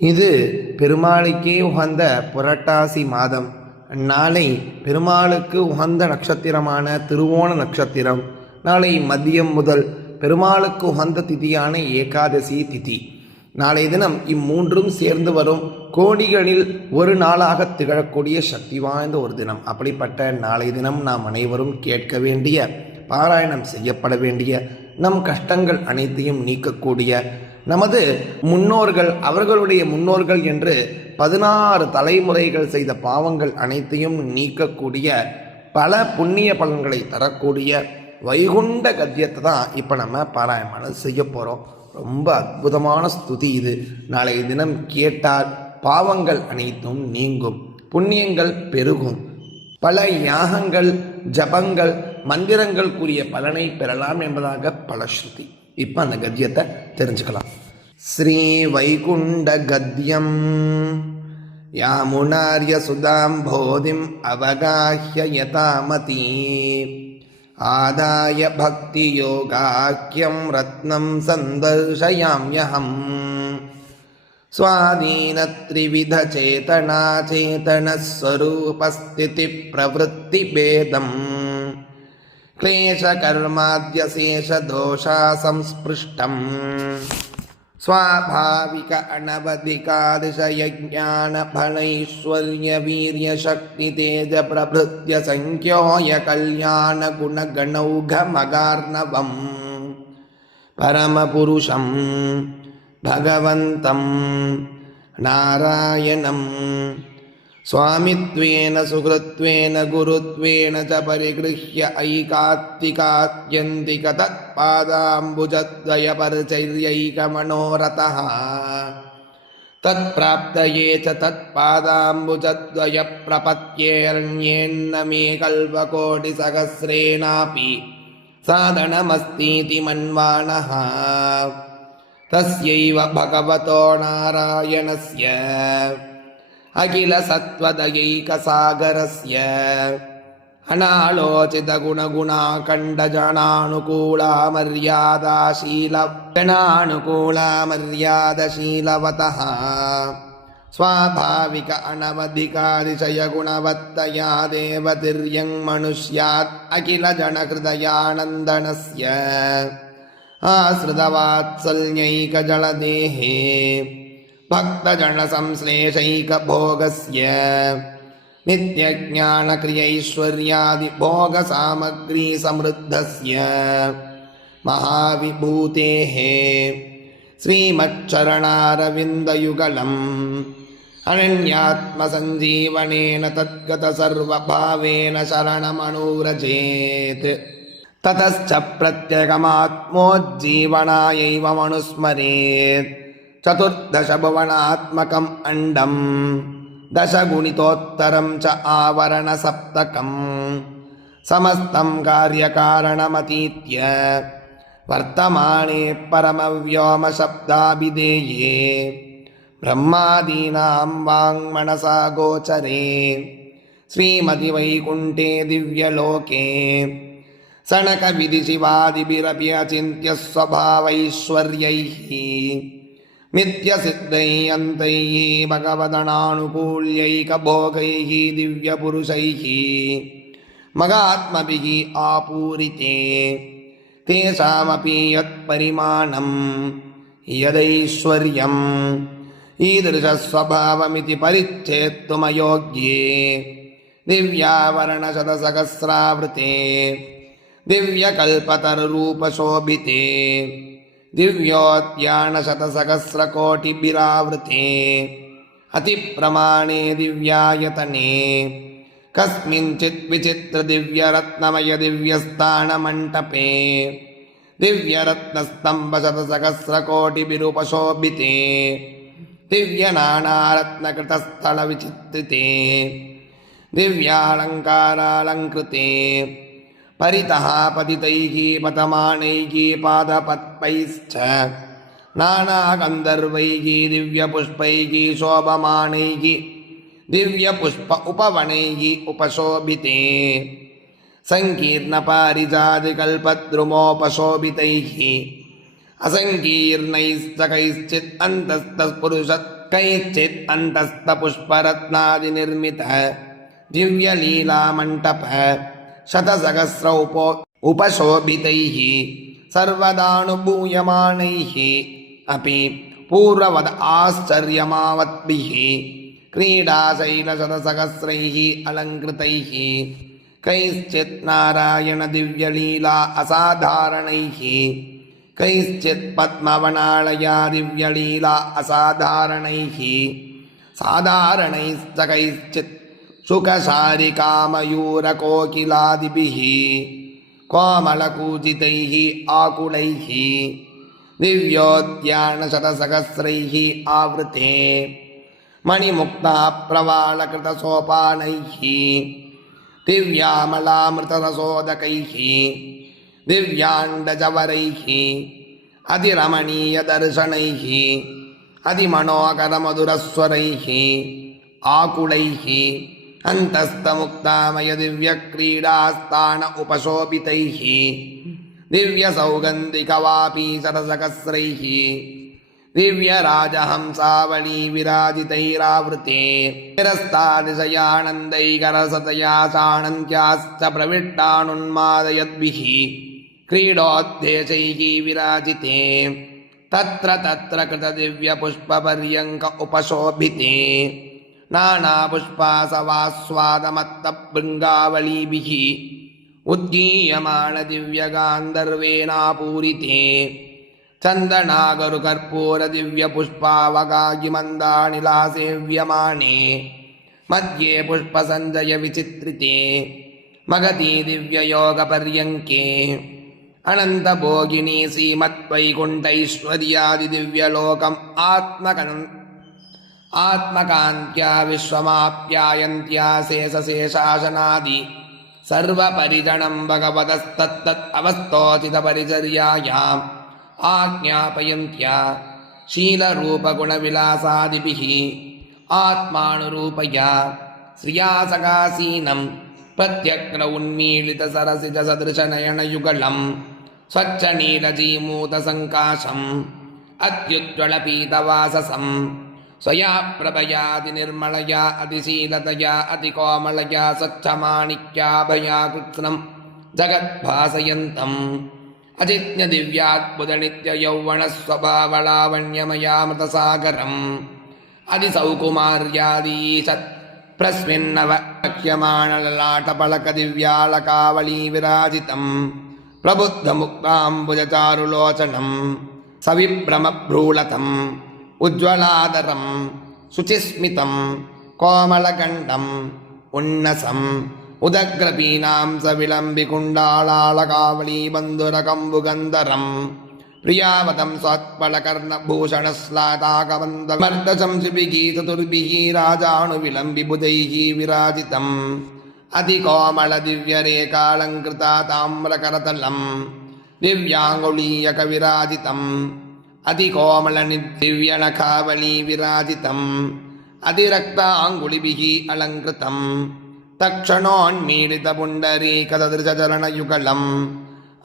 இது பெருமாளுக்கே உகந்த புரட்டாசி மாதம். நாளை பெருமாளுக்கு உகந்த நட்சத்திரமான திருவோண நட்சத்திரம். நாளை மதியம் முதல் பெருமாளுக்கு உகந்த திதியான ஏகாதசி திதி. நாளை தினம் இம்மூன்றும் சேர்ந்து வரும் கோடிகளில் ஒரு நாளாக திகழக்கூடிய சக்தி வாய்ந்த ஒரு தினம். அப்படிப்பட்ட நாளை தினம் நாம் அனைவரும் கேட்க வேண்டிய பாராயணம் செய்யப்பட வேண்டிய நம் கஷ்டங்கள் அனைத்தையும் நீக்கக்கூடிய நமது முன்னோர்கள் அவர்களுடைய முன்னோர்கள் என்று பதினாறு தலைமுறைகள் செய்த பாவங்கள் அனைத்தையும் நீக்கக்கூடிய பல புண்ணிய பலன்களை தரக்கூடிய வைகுண்ட கத்தியத்தை தான் இப்போ நம்ம பாராயணம் செய்ய போகிறோம் ரொம்ப அற்புதமான ஸ்துதி இது. நாளைய தினம் கேட்டால் பாவங்கள் அனைத்தும் நீங்கும் புண்ணியங்கள் பெருகும். பல யாகங்கள் ஜபங்கள் மந்திரங்கள் கூறிய பலனை பெறலாம் என்பதாக பல ஸ்ருதி இப்போ அந்த கத்தியத்தை தெரிஞ்சுக்கலாம் ஸ்ரீ வைகுண்ட கத்தியம் யாமுனார்ய சுதாம் போதிம் அவகாஹ்ய யதாமதி ஆதாய பக்தி யோகாக்கியம் ரத்னம் சந்தர்ஷயாம்யஹம் स्वाधीनत्रिविधचेतनाचेतनस्वरूपस्थितिप्रवृत्तिभेदम् क्लेशकर्माद्यशेषदोषा संस्पृष्टम् स्वाभाविक अनवधिकादिशयज्ञानफलैश्वर्यवीर्यशक्तितेजप्रभृत्य कल्याणगुणगणौघमगार्णवम् परमपुरुषम् भगवन्तं नारायणं स्वामित्वेन सुहृत्वेन गुरुत्वेन च परिगृह्य ऐकात्तिकात्यन्तिकतत्पादाम्बुजद्वयपरिचर्यैकमनोरथः तत्प्राप्तये च तत्पादाम्बुजद्वयप्रपत्येऽरण्येन्न मे कल्पकोटिसहस्रेणापि साधनमस्तीति मन्वाणः तस्यैव भगवतो नारायणस्य अखिलसत्त्वदयैकसागरस्य अनालोचितगुणगुणाखण्डजनानुकूला मर्यादाशील जनानुकूला मर्यादशीलवतः स्वाभाविक अनवधिकातिशयगुणवत्तया देवतिर्यङ् मनुष्यात् अखिलजनहृदयानन्दनस्य आश्रितवात्सल्यैकजलदेहे भक्तजनसंश्लेषैकभोगस्य नित्यज्ञानक्रियैश्वर्यादिभोगसामग्रीसमृद्धस्य महाविभूतेः श्रीमच्चरणारविन्दयुगलम् अनन्यात्मसञ्जीवनेन तद्गतसर्वभावेन शरणमनुव्रजेत् ततश्च प्रत्यगमात्मोज्जीवनायैव मनुस्मरेत् चतुर्दशभुवनात्मकम् अण्डम् दशगुणितोत्तरं च आवरणसप्तकम् समस्तं कार्यकारणमतीत्य वर्तमाने परमव्योमशब्दाभिधेये ब्रह्मादीनां वाङ्मनसा गोचरे श्रीमतिवैकुण्ठे दिव्यलोके सनकविधिशिवादिभिरपि अचिन्त्य स्वभावैश्वर्यैः नित्यसिद्धैः अन्तैः भगवदनानुकूल्यैकभोगैः दिव्यपुरुषैः मगात्मभिः आपूरिते तेषामपि यत्परिमाणं यदैश्वर्यम् ईदृशस्वभावमिति परिच्छेत्तुमयोग्ये दिव्यावरणशतसहस्रावृते दिव्यकल्पतरुरूपशोभिते दिव्योद्यानशतसहस्रकोटिभिरावृते अतिप्रमाणे दिव्यायतने कस्मिंश्चित् विचित्रदिव्यरत्नमयदिव्यस्थानमण्टपे दिव्यरत्नस्तम्भशतसहस्रकोटिभिरुपशोभिते दिव्यनानारत्नकृतस्थलविचित्रिते दिव्यालङ्कारालङ्कृते परितः पतितैः पतमानैः पादपद्मैश्च नानागन्धर्वैः दिव्यपुष्पैः शोभमानैः दिव्यपुष्प उपवनैः उपशोभिते। सङ्कीर्णपारिजातिकल्पद्रुमोपशोभितैः असङ्कीर्णैश्च कैश्चित् अन्तस्तपुरुषत् कैश्चित् अन्तस्तपुष्परत्नादिनिर्मित शतसहस्र उपो उपशोभितैः सर्वदानुभूयमानैः अपि पूर्ववद आश्चर्यमावद्भिः क्रीडाशैलशतसहस्रैः अलङ्कृतैः कैश्चित् नारायणदिव्यलीला असाधारणैः कैश्चित् पद्मवनालया दिव्यलीला असाधारणैः साधारणैश्च कैश्चित् सुखसारिकामयूरकोकिलादिभिः कोमलकूजितैः आकुलैः दिव्योद्यानशतसहस्रैः आवृते मणिमुक्ताप्रवालकृतसोपानैः दिव्यामलामृतरसोदकैः दिव्याण्डजवरैः अतिरमणीयदर्शनैः अतिमनोहरमधुरस्वरैः आकुलैः अन्तस्तमुक्तामयदिव्यक्रीडास्तान उपशोभितैः दिव्यसौगन्धिकवापीशरसहस्रैः दिव्यराजहंसावली विराजितैरावृते निरस्तादिशयानन्दैकरसतया साणन्त्याश्च प्रविष्टानुन्मादयद्भिः क्रीडोद्देशैः विराजिते तत्र तत्र कृतदिव्यपुष्पपर्यङ्क उपशोभिते नानापुष्पासवास्वादमत्तभृङ्गावलीभिः उद्गीयमाणदिव्यगान्धर्वेणापूरिते चन्दनागरुकर्पूरदिव्यपुष्पावगागिमन्दानिलासेव्यमाने मध्ये पुष्पसञ्जयविचित्रिते मगती दिव्ययोगपर्यङ्के अनन्तभोगिनी श्रीमद्वैकुण्ठैश्वर्यादिदिव्यलोकम् आत्मकन् आत्मकान्त्या विश्वमाप्यायन्त्या शेषशेषासनादि सर्वपरिजनं भगवतस्तत्तत् अवस्थोचितपरिचर्यायाम् आज्ञापयन्त्या शीलरूपगुणविलासादिभिः आत्मानुरूपया श्रिया सकासीनं प्रत्यग्र उन्मीलितसरसिजसदृशनयनयुगलं स्वच्छनीलजीमूतसङ्काशम् సయా ప్రభయాది నిర్మళయా అతిశీలతయా అతికోమళయా సచ్చమాణిక్యాభయా కృత్స్నం జగద్భాసయంతం. అజిజ్ఞ దివ్యాద్భుత నిత్య యౌవన స్వభావళావణ్యమయామృతసాగరం అది సౌకుమార్యాదీశ ప్రస్మిన్నవ లక్ష్యమాణలలాటపలక దివ్యాళకావళీ విరాజితం. ప్రబుద్ధముక్తాంబుజచారులోచనం సవిభ్రమభ్రూళతం. उज्ज्वलादरम् शुचिस्मितम् कोमलकण्डम् उन्नसम् उदग्रपीनां सविलम्बिकुण्डालालकावलीबन्धुरकम्बुगन्धरम् प्रियावतं स्वत्पलकर्णभूषणश्लाताकवन्दमर्दशं शिभिः चतुर्भिः राजानुविलम्बिबुधैः विराजितम् अतिकोमलदिव्यरेकालङ्कृता ताम्रकरतलम् दिव्याङ्गुलीयकविराजितम् अतिकोमलनिदिव्यनखावली विराजितम् अतिरक्ताङ्गुलिभिः अलङ्कृतम् तक्षणोन्मीलितपुण्डरीकदृशचरणयुगलम्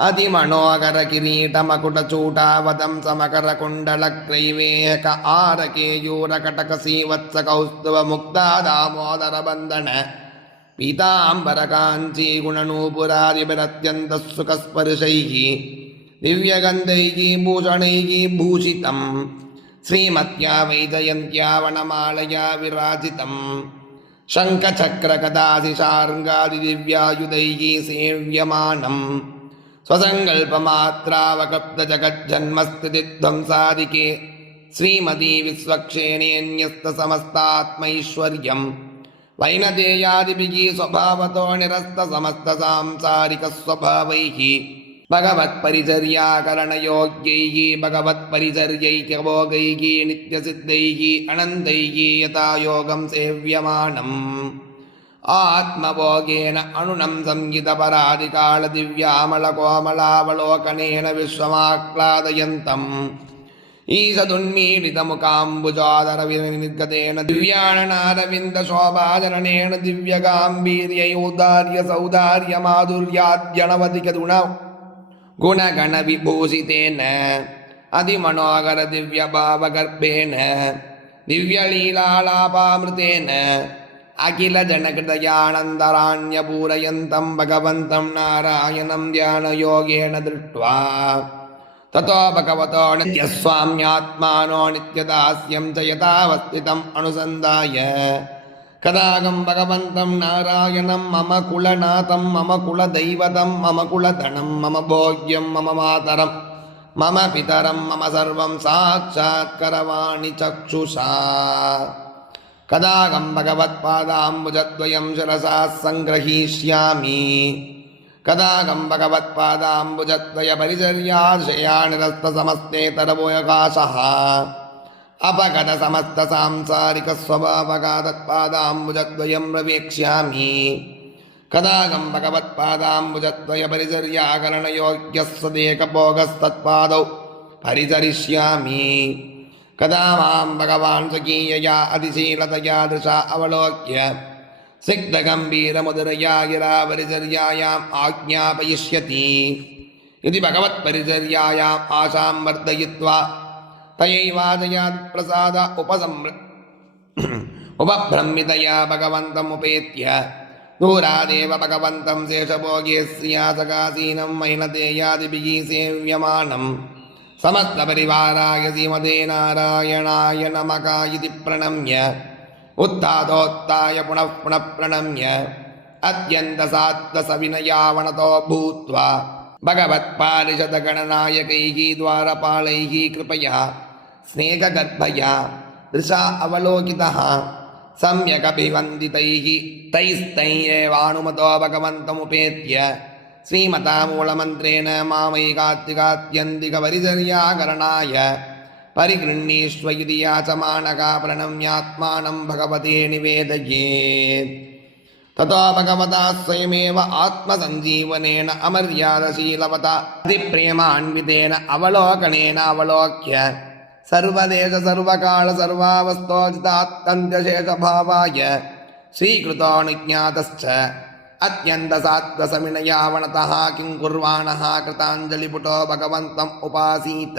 अतिमनोहरकिरीटमकुटचूटावतं समकरकुण्डलक्रैवेक आरकेयूरकटकसीवत्सकौस्तुभमुक्ता पीताम्बरकाञ्चीगुणनूपुरादिभिरत्यन्तः सुखस्पर्शैः दिव्यगन्धैः भूषणैः भूषितम् श्रीमत्या वैजयन्त्या वनमालया विराजितम् शङ्खचक्रकदाशिशार्ङ्गादिदिव्यायुधैः सेव्यमानम् स्वसङ्कल्पमात्रावकप्तजगज्जन्मस्थितिध्वंसादिके श्रीमती विश्वक्षेणेऽन्यस्तसमस्तात्मैश्वर्यम् वैनतेयादिभिः स्वभावतो निरस्तसमस्तसांसारिकस्वभावैः भगवत्परिचर्याकरणयोग्यैः भगवत्परिचर्यैकभोगैः नित्यसिद्धैः अनन्तैः यथा योगं सेव्यमानम् आत्मभोगेन अनुनं संहितपरादिकालदिव्यामलकोमलावलोकनेन विश्वमाह्लादयन्तम् ईशदुन्मीलितमुकाम्बुजादरविनिर्गतेन दिव्याणनारविन्दशोभाजननेन दिव्यगाम्भीर्यौदार्य सौदार्यमाधुर्याद्यणवधिकगुण गुणगणविभूषितेन अतिमनोहरदिव्यभावगर्भेण दिव्यलीलालापामृतेन अखिलजनकृतयानन्दराण्यपूरयन्तं भगवन्तं नारायणं ध्यानयोगेन दृष्ट्वा ततो भगवतो नित्यस्वाम्यात्मानो नित्यदास्यं च यथावस्थितम् अनुसन्धाय கதாகம் பகவந்தம் நாராயணம் மம குலநாதம் மம குல தெய்வதம் மம குலதனம் மம போக்யம் மம மாதரம் மம பிதரம் மம சர்வம் சாட்சாத் கரவாணி சக்ஷுஷா. கதாகம் பகவத்பாதாம்புஜத்வயம் சிரசா சங்கிரகீஷ்யாமி. கதாகம் பகவத்பாதாம்புஜத்வய பரிசர்யாஷயா நிரஸ்த சமஸ்தே தரவோயகாசா निरस्तसमस्तेतरवोयकाशः अपगतसमस्तसांसारिकस्वभावगादत्पादाम्बुजद्वयं प्रवेक्ष्यामि कदागं भगवत्पादाम्बुजद्वयपरिचर्याकरणयोग्यः सदेकभोगस्तत्पादौ परिचरिष्यामि कदा मां भगवान् स्वकीयया अतिशीलतया दृशा अवलोक्य सिग्धगम्भीरमुदरया गिरापरिचर्यायाम् आज्ञापयिष्यति इति भगवत्परिचर्यायाम् आशां वर्धयित्वा तयैवादयात् प्रसाद उपसंवृ उपभ्रमितया भगवन्तमुपेत्य दूरादेव भगवन्तं शेषभोगे स्त्रियासकासीनं मैनतेयादिभिः सेव्यमानम् समस्तपरिवाराय श्रीमते नारायणाय नमः इति प्रणम्य उत्तादोत्ताय पुनः पुनः प्रणम्य अत्यन्तसात्वसविनयावनतो भूत्वा भगवत्पारिषदगणनायकैः द्वारपालैः कृपया स्नेहगर्भया दृशा अवलोकितः सम्यगभिवन्दितैः तैस्तैरेवानुमतो भगवन्तमुपेत्य श्रीमता मूलमन्त्रेण मामैकात्तिकात्यन्तिकपरिचर्याकरणाय परिगृह्णीष्व इति याचमानका प्रणम्यात्मानं भगवते निवेदयेत् ततो भगवता स्वयमेव आत्मसञ्जीवनेन अमर्यादशीलवता अतिप्रेमान्वितेन अवलोकनेन अवलोक्य सर्वदेश सर्वकाल सर्वावस्थोजितात्यन्त्यशेषभावाय स्वीकृतोऽनुज्ञातश्च अत्यन्तसात्वसमिनयावनतः किं कुर्वाणः कृताञ्जलिपुटो भगवन्तम् उपासीत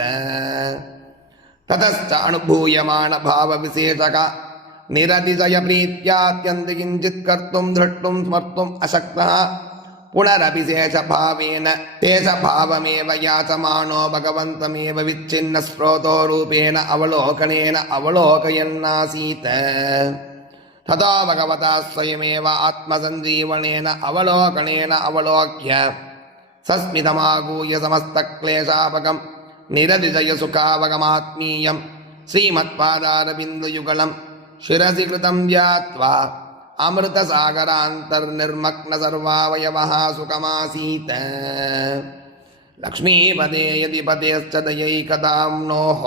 ततश्च अनुभूयमानभावविशेषक निरतिशयप्रीत्यात्यन्ति किञ्चित् कर्तुं द्रष्टुं स्मर्तुम् अशक्तः पुनरपि शेषभावेन शेषभावमेव याचमानो भगवन्तमेव विच्छिन्नस्रोतो रूपेण अवलोकनेन अवलोकयन्नासीत् ततो भगवता स्वयमेव आत्मसञ्जीवनेन अवलोकनेन अवलोक्य सस्मितमागूय समस्तक्लेशापकं निरतिजयसुखावगमात्मीयं श्रीमत्पादारविन्दयुगलं शिरसि कृतं व्यात्वा अमृतसागरान्तर्निर्मग्नसर्वावयवः सुखमासीत् लक्ष्मीपदे यदि पतेश्च दयैकदाम्नोः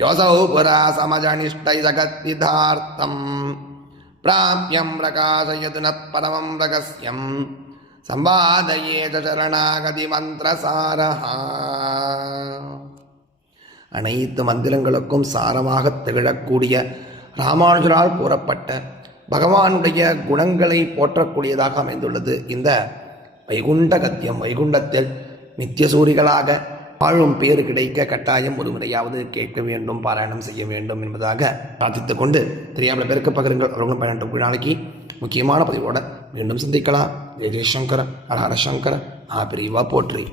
योऽसौ पुरा समजनिष्टैजगद्विधार्थम् प्राप्यं प्रकाशयतु नः परमं रगस्यं संवादये च சரணாகதிமந்திரசாரஹா அனைத்து மந்திரங்களுக்கும் சாரமாக திகழக்கூடிய ராமானுஜரால் கூறப்பட்ட பகவானுடைய குணங்களை போற்றக்கூடியதாக அமைந்துள்ளது. இந்த வைகுண்ட கத்தியம் வைகுண்டத்தில் நித்தியசூரிகளாக வாழும் பேறு கிடைக்க கட்டாயம் ஒரு முறையாவது கேட்க வேண்டும் பாராயணம் செய்ய வேண்டும் என்பதாக பிரார்த்தித்துக் கொண்டு தெரியாமல் பேருக்கு பகிருங்கள். அவர்களும் பயணம் நாளைக்கு முக்கியமான பதிவோட மீண்டும் சந்திக்கலாம். ஜெய்சங்கர் ஜெயசங்கர ஹர ஆ பிரிவா போற்றி.